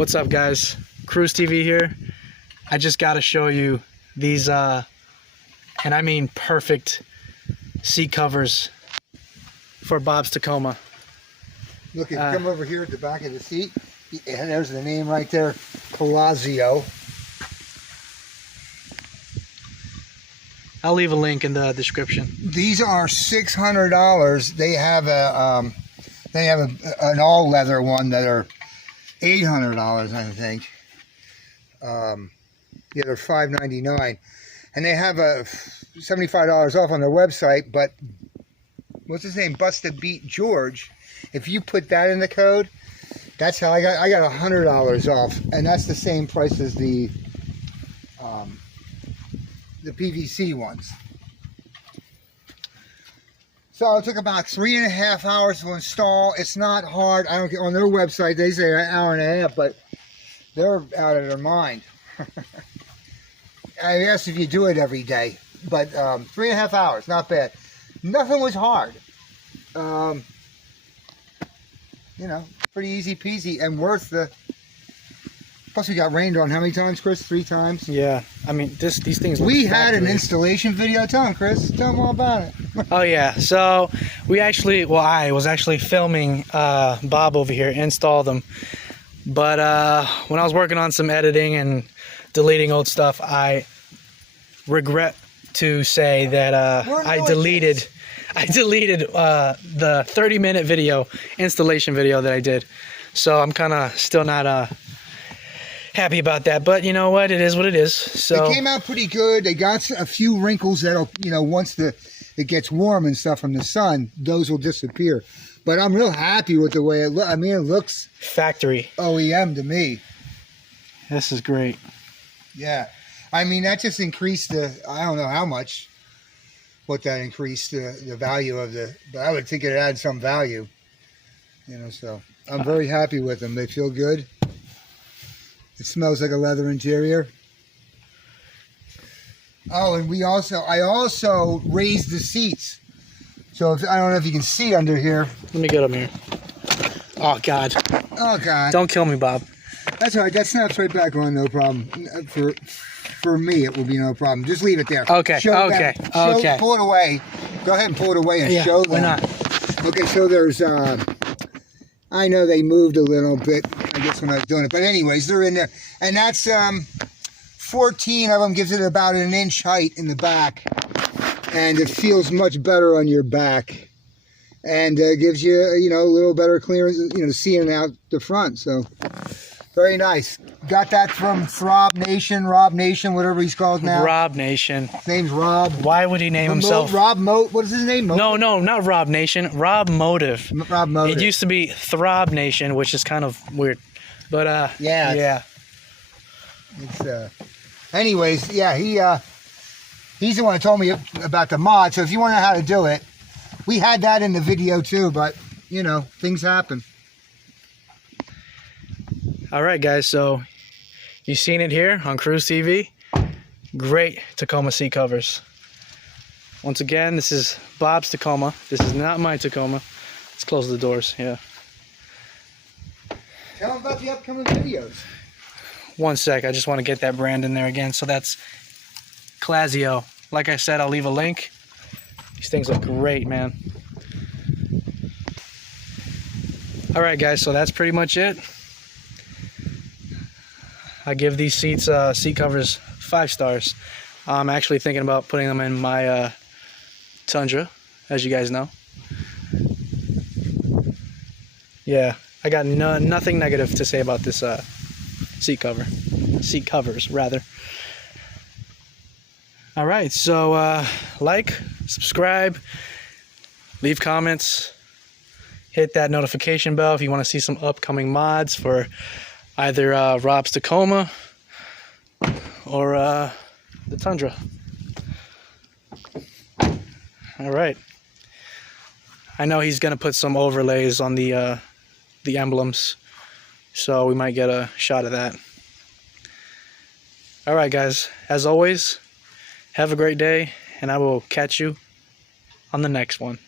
What's up, guys? Cruise TV here. I just got to show you these, and I mean perfect seat covers for Bob's Tacoma. Look, if you come over here at the back of the seat, and there's the name right there, Clazzio. I'll leave a link in the description. These are $600. They have an all leather one that are $800, I think. Yeah, they're $599, and they have a $75 off on their website. But what's his name? Busted Beat George. If you put that in the code, that's how I got $100 off, and that's the same price as the PVC ones. So it took about 3.5 hours to install. It's not hard. I don't get on their website. They say an hour and a half, but they're out of their mind. I guess if you do it every day, but 3.5 hours, not bad. Nothing was hard. You know, pretty easy peasy and worth the. Plus, we got rained on how many times, Chris? 3 times. Yeah, I mean these things. We had an installation video. Tell them, Chris. Tell them all about it. Oh yeah, so I was actually filming Bob over here install them, but when I was working on some editing and deleting old stuff, I regret to say that I deleted the 30-minute video installation video that I did. So I'm kind of still not happy about that, but you know what, it is what it is. So it came out pretty good. They got a few wrinkles that'll, you know, once it gets warm and stuff from the sun, those will disappear. But I'm real happy with the way it looks. I mean, it looks factory OEM to me. This is great. Yeah, I mean, that just increased the, I don't know how much, what that increased the value of the, but I would think it adds some value, you know. So I'm very happy with them. They feel good. It smells like a leather interior. Oh, and I also raised the seats. So I don't know if you can see under here. Let me get them here. Oh God. Oh God. Don't kill me, Bob. That's all right. That snaps right back on, no problem. For me, it will be no problem. Just leave it there. Okay. Okay. Okay. Pull it away. Go ahead and pull it away and show them. Why not? Okay, so there's, I know they moved a little bit, I guess, when I was doing it. But anyways, they're in there. And that's 14 of them, gives it about an inch height in the back. And it feels much better on your back. And gives you, you know, a little better clearance, you know, seeing out the front. So, very nice. Got that from Rob Nation, whatever he's called now. Rob Nation. His name's Rob. Why would he name himself? What is his name? No, not Rob Nation. Rob Motive. Rob Motive. It used to be Throb Nation, which is kind of weird. But yeah. It's anyways, yeah, he's the one that told me about the mod. So if you want to know how to do it, we had that in the video too, but you know, things happen. All right, guys, so you've seen it here on Cruise TV. Great Tacoma seat covers. Once again, this is Bob's Tacoma. This is not my Tacoma. Let's close the doors. Yeah. Tell them about the upcoming videos. One sec, I just want to get that brand in there again. So that's Clazzio. Like I said, I'll leave a link. These things look great, man. All right, guys, so that's pretty much it. I give these seat covers 5 stars. I'm actually thinking about putting them in my Tundra, as you guys know. Yeah, I got nothing negative to say about this seat covers rather. All right, so like, subscribe, leave comments, hit that notification bell if you want to see some upcoming mods for either Rob's Tacoma or the Tundra. All right. I know he's gonna put some overlays on the emblems, so we might get a shot of that. All right, guys. As always, have a great day, and I will catch you on the next one.